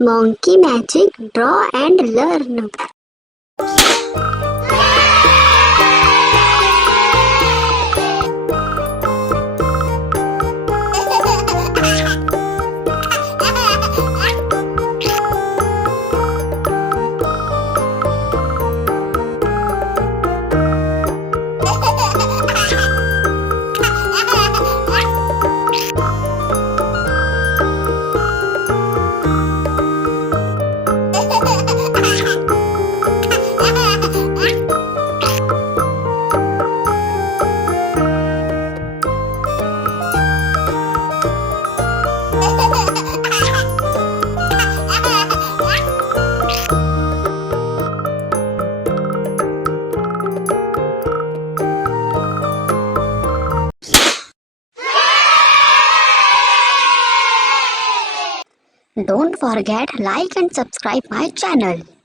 Monkey magic, draw and learn. Don't forget like and subscribe my channel.